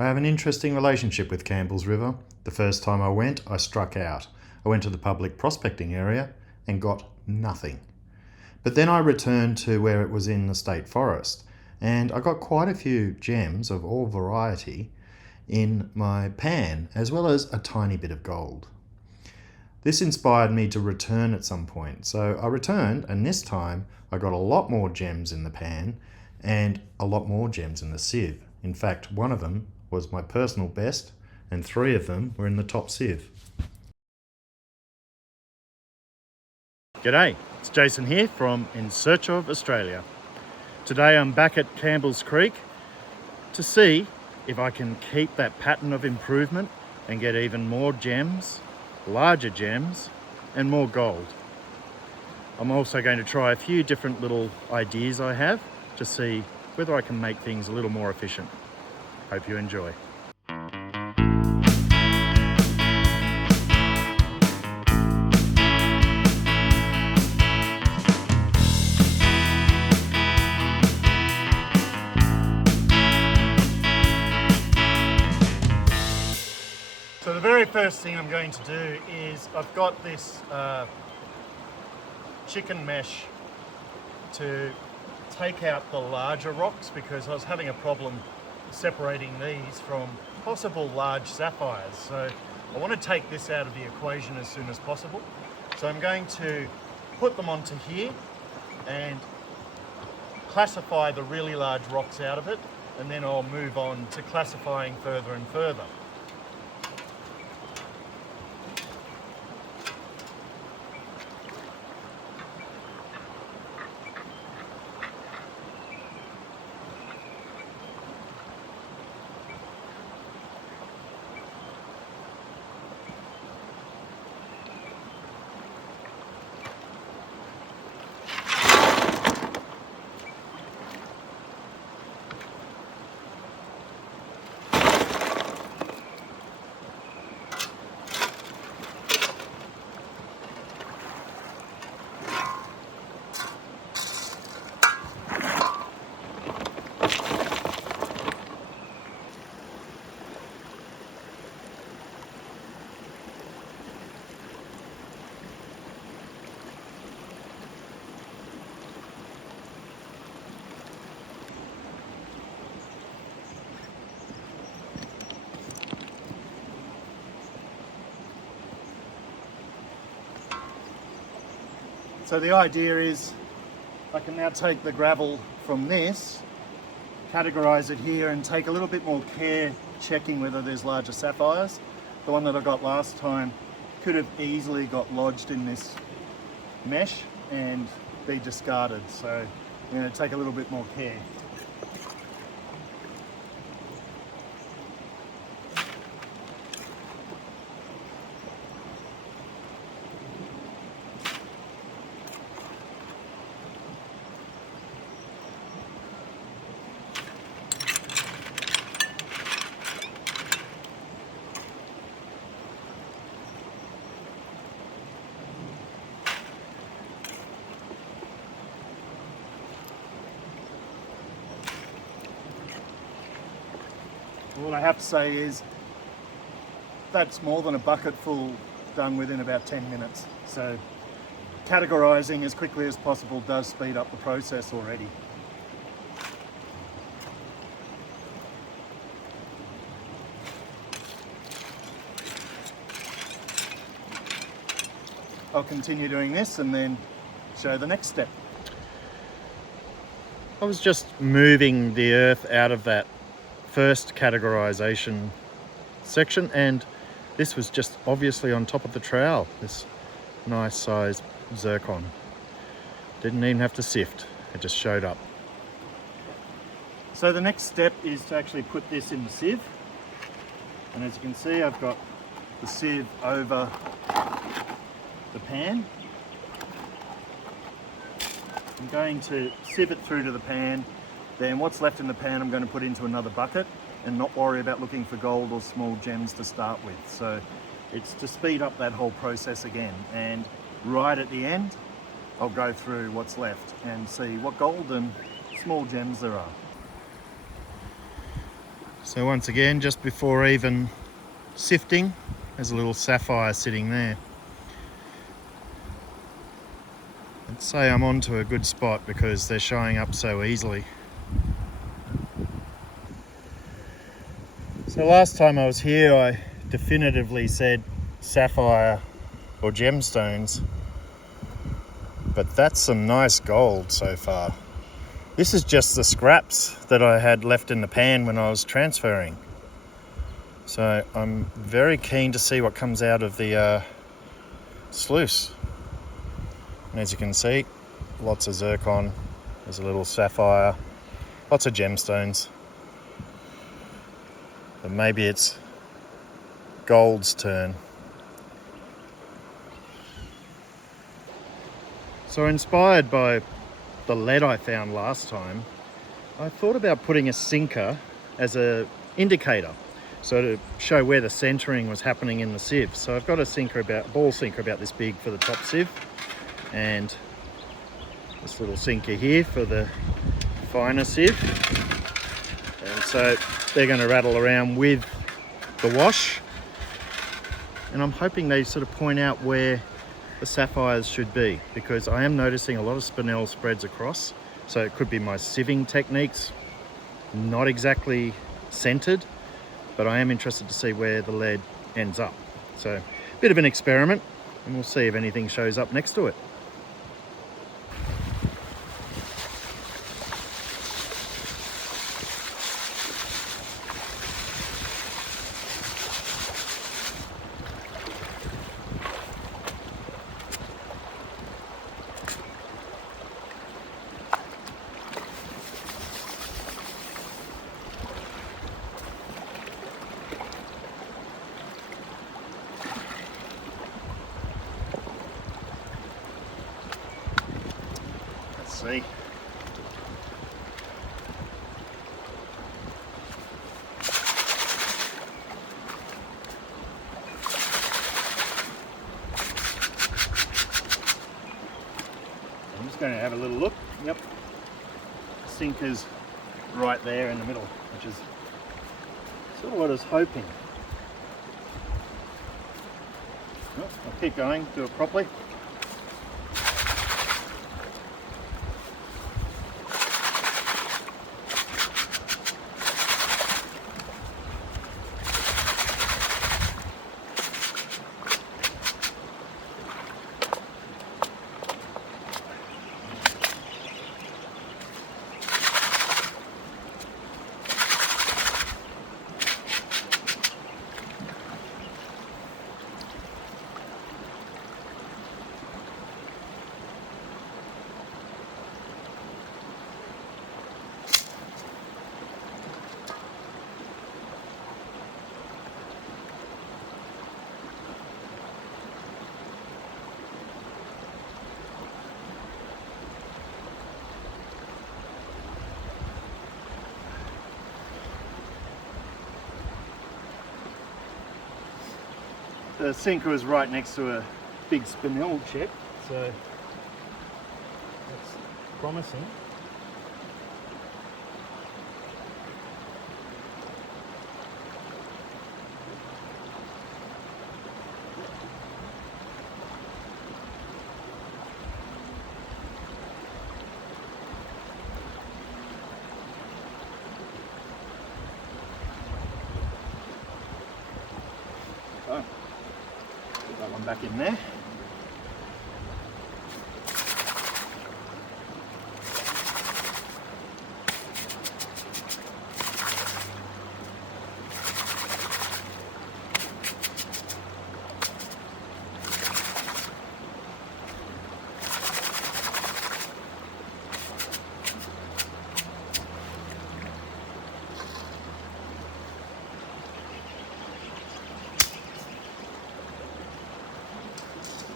I have an interesting relationship with Campbells River. The first time I went, I struck out. I went to the public prospecting area and got nothing. But then I returned to where it was in the state forest, and I got quite a few gems of all variety in my pan, as well as a tiny bit of gold. This inspired me to return at some point. So I returned, and this time I got a lot more gems in the pan and a lot more gems in the sieve. In fact, one of them was my personal best, and 3 of them were in the top sieve. G'day, it's Jason here from In Search of Australia. Today I'm back at Campbell's Creek to see if I can keep that pattern of improvement and get even more gems, larger gems, and more gold. I'm also going to try a few different little ideas I have to see whether I can make things a little more efficient. Hope you enjoy. So the very first thing I'm going to do is I've got this chicken mesh to take out the larger rocks, because I was having a problem separating these from possible large sapphires. So I want to take this out of the equation as soon as possible. So I'm going to put them onto here and classify the really large rocks out of it, and then I'll move on to classifying further and further. So the idea is I can now take the gravel from this, categorise it here, and take a little bit more care checking whether there's larger sapphires. The one that I got last time could have easily got lodged in this mesh and be discarded. So I'm going to take a little bit more care. All I have to say is that's more than a bucket full done within about 10 minutes. So categorising as quickly as possible does speed up the process already. I'll continue doing this and then show the next step. I was just moving the earth out of that first categorization section, and this was just obviously on top of the trowel, this nice size zircon. Didn't even have to sift, it just showed up. So the next step is to actually put this in the sieve, and as you can see I've got the sieve over the pan. I'm going to sieve it through to the pan. Then what's left in the pan I'm going to put into another bucket and not worry about looking for gold or small gems to start with. So it's to speed up that whole process again, and right at the end I'll go through what's left and see what gold and small gems there are. So once again, just before even sifting, there's a little sapphire sitting there. I'd say I'm onto a good spot because they're showing up so easily. So last time I was here, I definitively said sapphire or gemstones, but that's some nice gold so far. This is just the scraps that I had left in the pan when I was transferring. So I'm very keen to see what comes out of the sluice. And as you can see, lots of zircon, there's a little sapphire, lots of gemstones. But maybe it's gold's turn. So inspired by the lead I found last time, I thought about putting a sinker as an indicator, so to show where the centering was happening in the sieve. So I've got a ball sinker about this big for the top sieve, and this little sinker here for the finer sieve. And so they're going to rattle around with the wash, and I'm hoping they sort of point out where the sapphires should be, because I am noticing a lot of spinel spreads across. So it could be my sieving techniques not exactly centered, but I am interested to see where the lead ends up. So a bit of an experiment, and we'll see if anything shows up next to it. See. I'm just going to have a little look. Yep. Sinker's right there in the middle, which is sort of what I was hoping. Oh, I'll keep going, do it properly. The sinker was right next to a big spinel chip, so that's promising. Oh. Put that one back in there.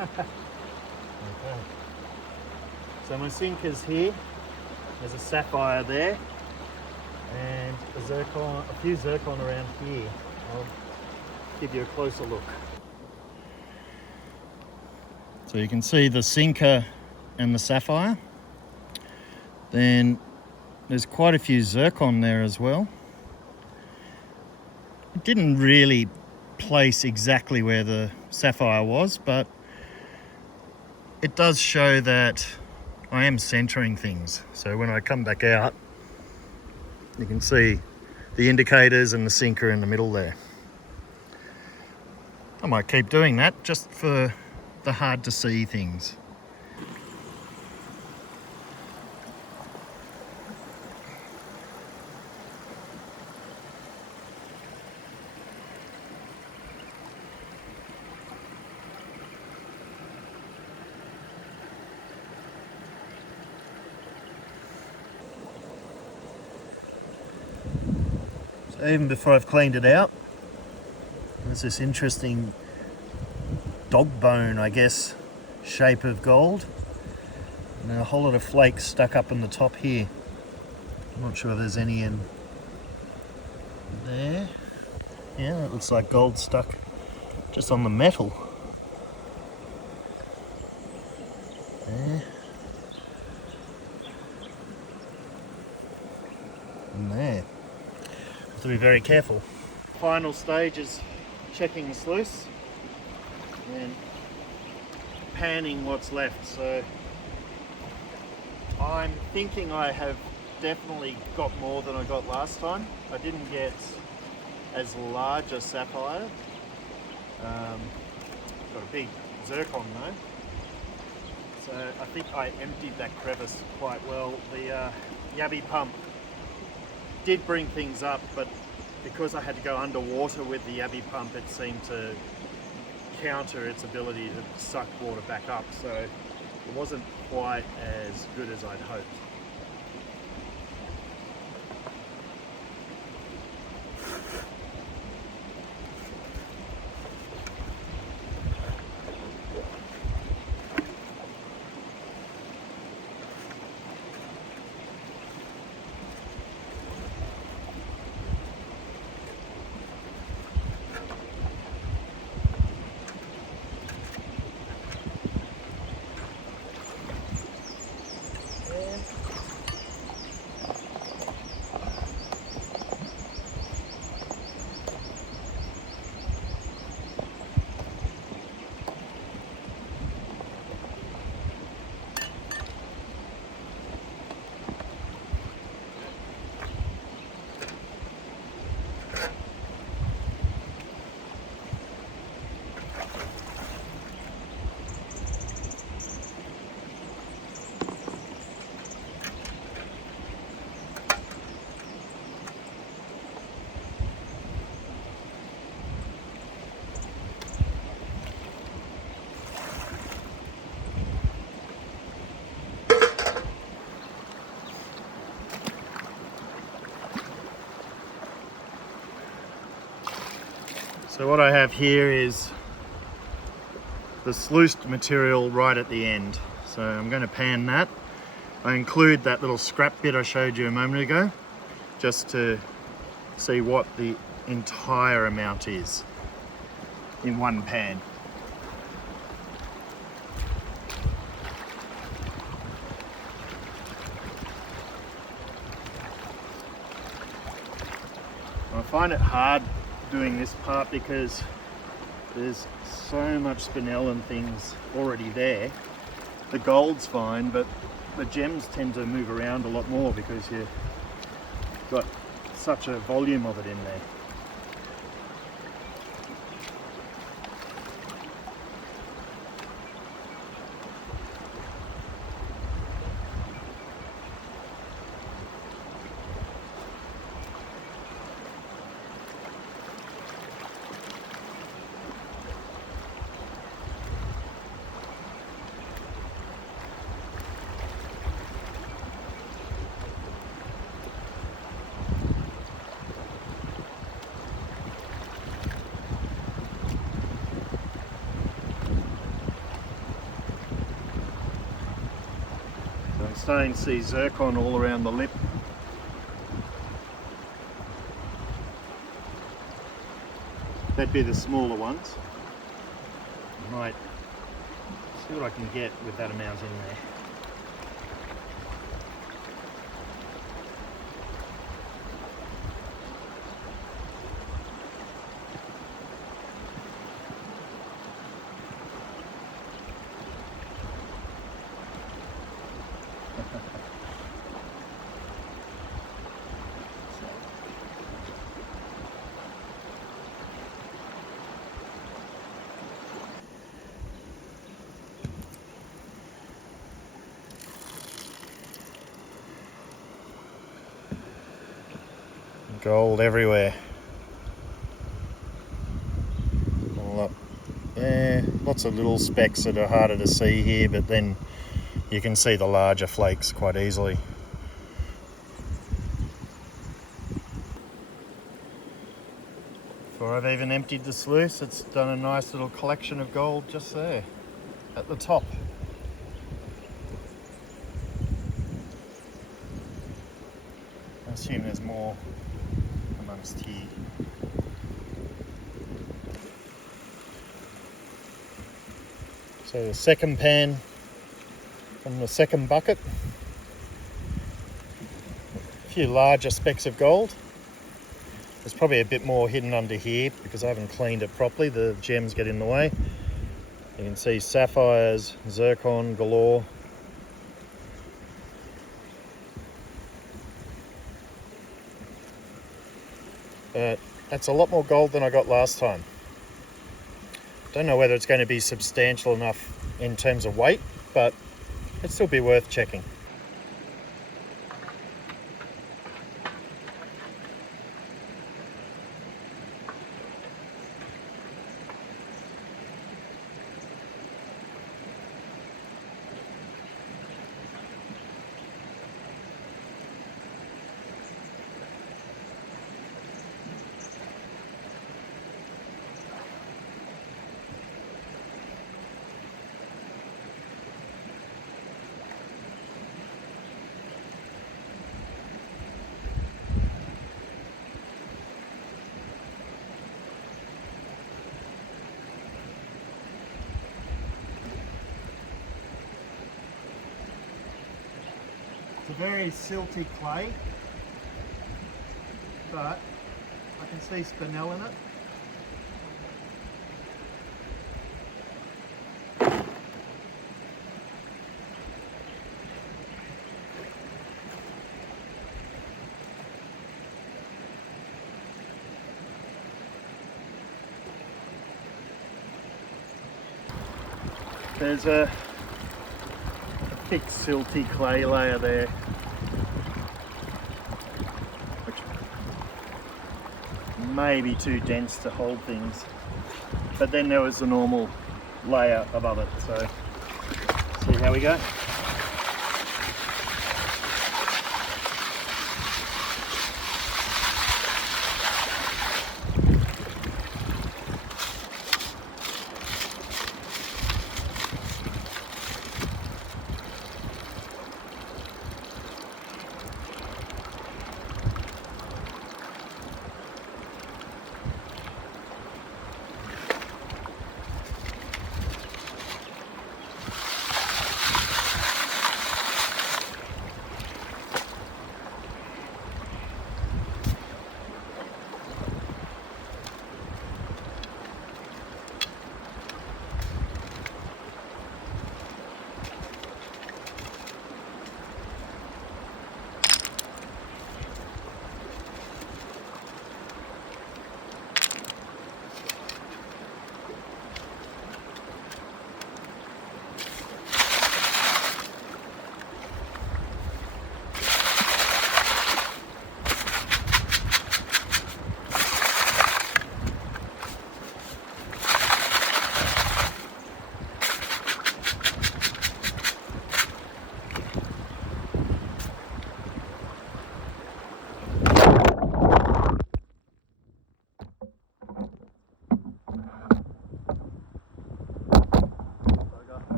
Okay. So my sinker's here, there's a sapphire there, and a zircon, a few zircon around here. I'll give you a closer look. So you can see the sinker and the sapphire. Then there's quite a few zircon there as well. Didn't really place exactly where the sapphire was, but it does show that I am centering things. So when I come back out, you can see the indicators and the sinker in the middle there. I might keep doing that just for the hard to see things. So even before I've cleaned it out, there's this interesting dog bone, I guess, shape of gold. And a whole lot of flakes stuck up in the top here. I'm not sure if there's any in there. Yeah, it looks like gold stuck just on the metal. There. And there. Have to be very careful. Final stage is checking the sluice and panning what's left. So I'm thinking I have definitely got more than I got last time. I didn't get as large a sapphire. Got a big zircon though. So I think I emptied that crevice quite well. The yabby pump did bring things up, but because I had to go underwater with the yabby pump, it seemed to counter its ability to suck water back up. So it wasn't quite as good as I'd hoped. So what I have here is the sluiced material right at the end. So I'm going to pan that. I include that little scrap bit I showed you a moment ago, just to see what the entire amount is in one pan. I find it hard doing this part because there's so much spinel and things already there. The gold's fine, but the gems tend to move around a lot more because you've got such a volume of it in there. I'm starting to see zircon all around the lip. That'd be the smaller ones. I might see what I can get with that amount in there. Gold everywhere. All up there. Lots of little specks that are harder to see here, but then you can see the larger flakes quite easily. Before I've even emptied the sluice, it's done a nice little collection of gold just there at the top. I assume there's more amongst here. So the second pan from the second bucket. A few larger specks of gold. There's probably a bit more hidden under here because I haven't cleaned it properly. The gems get in the way. You can see sapphires, zircon galore. But that's a lot more gold than I got last time. Don't know whether it's going to be substantial enough in terms of weight, but it'd still be worth checking. It's a very silty clay, but I can see spinel in it. There's a thick silty clay layer there, which may be too dense to hold things, but then there was the normal layer above it, so see how we go.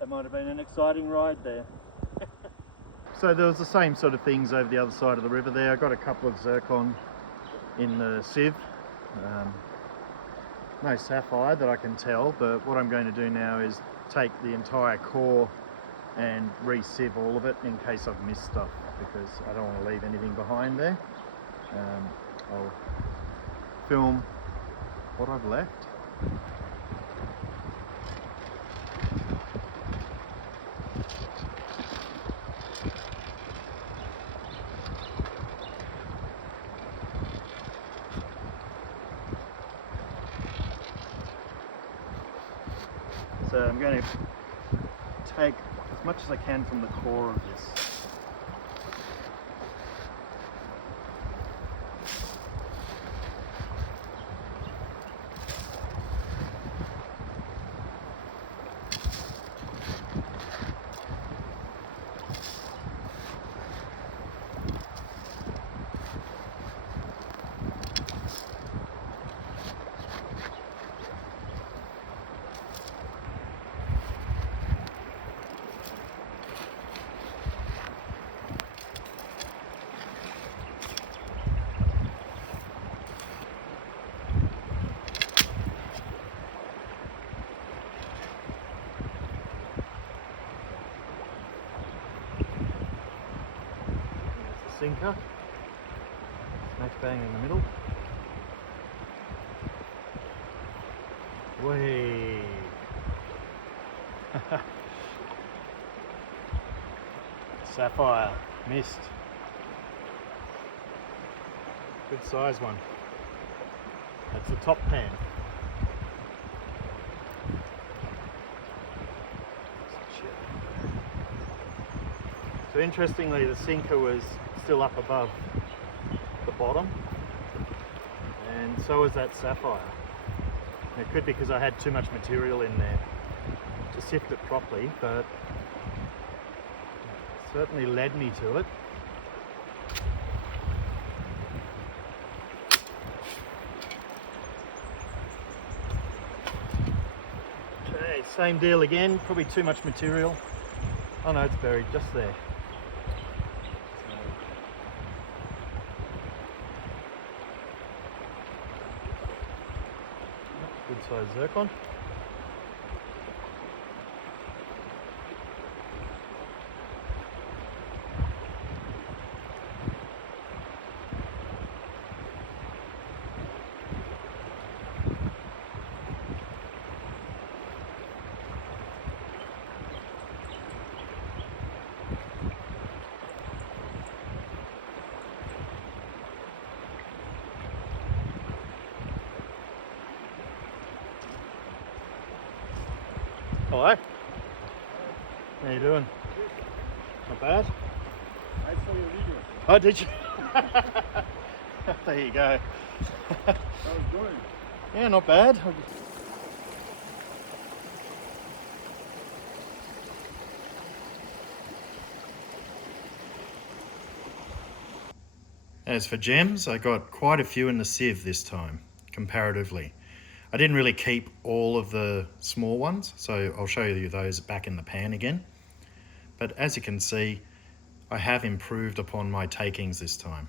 That might have been an exciting ride there. So there was the same sort of things over the other side of the river there. I got a couple of zircon in the sieve. No sapphire that I can tell, but what I'm going to do now is take the entire core and re-sieve all of it in case I've missed stuff, because I don't want to leave anything behind there. I'll film what I've left. So I'm going to take as much as I can from the core of this. Sinker, smack bang in the middle. Way. Sapphire, missed. Good size one. That's the top pan. So interestingly, the sinker was still up above the bottom, and so was that sapphire. And it could be because I had too much material in there to sift it properly, but it certainly led me to it. Okay, same deal again, probably too much material. Oh no, it's buried just there. Good size zircon. Hello. How you doing? Not bad? I saw your video. Oh, did you? There you go. How's it going? Yeah, not bad. As for gems, I got quite a few in the sieve this time, comparatively. I didn't really keep all of the small ones, so I'll show you those back in the pan again. But as you can see, I have improved upon my takings this time.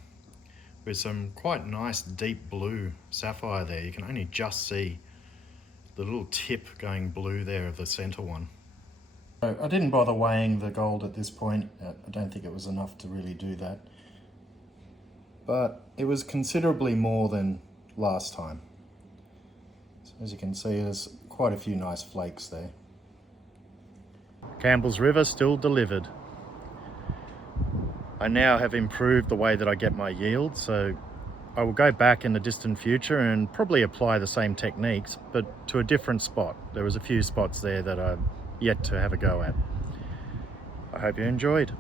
With some quite nice deep blue sapphire there. You can only just see the little tip going blue there of the center one. So I didn't bother weighing the gold at this point. I don't think it was enough to really do that. But it was considerably more than last time. So as you can see, there's quite a few nice flakes there. Campbells River still delivered. I now have improved the way that I get my yield, so I will go back in the distant future and probably apply the same techniques, but to a different spot. There was a few spots there that I'm yet to have a go at. I hope you enjoyed.